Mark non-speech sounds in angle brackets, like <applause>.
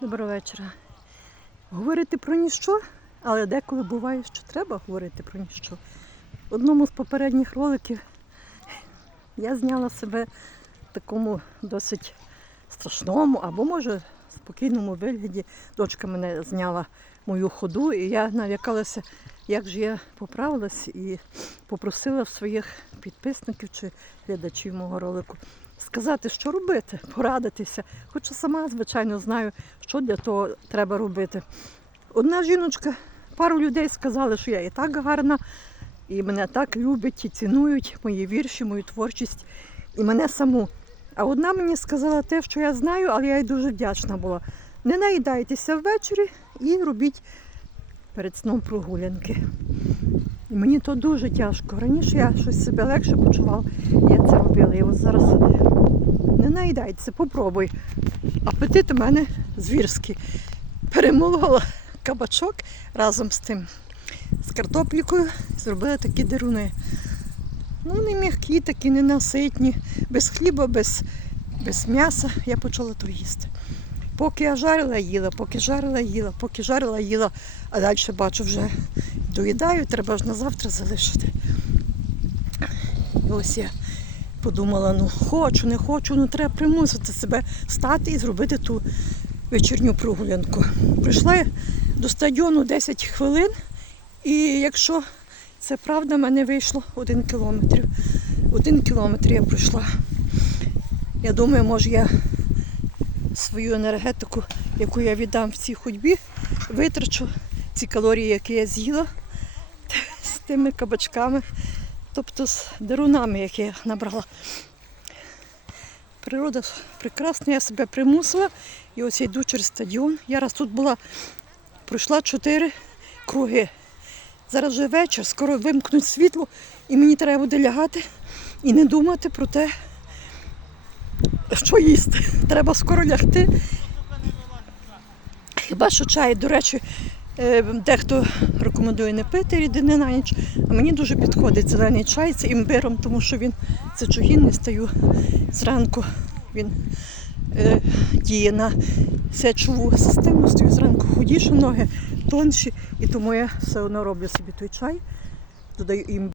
Доброго вечора. Говорити про ніщо, але деколи буває, що треба говорити про ніщо. В одному з попередніх роликів я зняла себе в такому досить страшному або, може, спокійному вигляді. Дочка мене зняла мою ходу, і я налякалася, як же я поправилась і попросила своїх підписників чи глядачів мого ролику сказати, що робити, <laughs> порадитися. Хоча сама, звичайно, знаю, що для того треба робити. Одна жіночка, пару людей сказали, що я і так гарна, і мене так люблять і цінують мої вірші, мою творчість і мене саму. А одна мені сказала те, що я знаю, але я їй дуже вдячна була. Не наїдайтеся ввечері і робіть перед сном прогулянки. І мені то дуже тяжко. Раніше я щось себе легше почувала, я це робила. І от зараз не наїдайтеся, попробуй. Апетит у мене звірський. Перемолола кабачок разом з тим, з картоплікою, зробила такі деруни. Ну, не м'які, такі ненаситні, без хліба, без, без м'яса. Я почала то їсти. Поки я жарила, їла, поки жарила, їла, поки жарила, їла, а далі бачу вже доїдаю, треба ж на завтра залишити. І ось я подумала, ну хочу, не хочу, ну треба примусити себе стати і зробити ту вечірню прогулянку. Прийшла я до стадіону 10 хвилин, і якщо це правда, в мене вийшло один кілометр. Один кілометр я пройшла. Я думаю, може я свою енергетику, яку я віддам в цій ходьбі, витрачу ці калорії, які я з'їла з тими кабачками, тобто з дерунами, які я набрала. Природа прекрасна, я себе примусила. І ось я йду через стадіон. Я раз тут була, пройшла чотири круги. Зараз вже вечір, скоро вимкнуть світло, і мені треба буде лягати і не думати про те, що їсти. Треба скоро лягти. Хіба що чай, до речі, е, дехто рекомендує не пити рідини на ніч, а мені дуже підходить зелений чай з імбиром, тому що він сечогінний стаю зранку. Він е, діє на сечову систему, стаю зранку худіше, ноги тонші, і тому я все одно роблю собі той чай, додаю імбир.